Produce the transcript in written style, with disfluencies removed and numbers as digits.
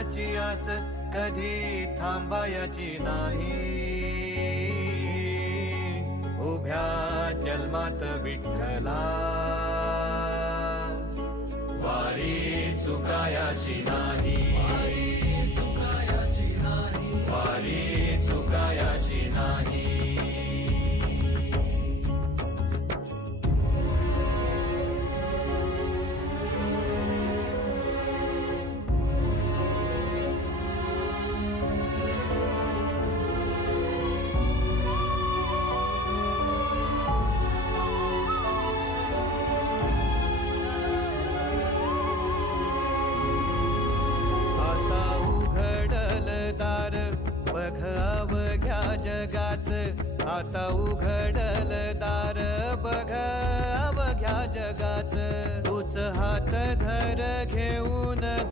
फळाची आस कधी थांबायची नाही. उभ्या जन्मात विठ्ठला वारी चुकायाची नाही. वारी चुकायाची नाही. बघ अवघ्या जगाच, आता उघडल दार बघ अवघ्या जगाच. तूच हात धर घेऊन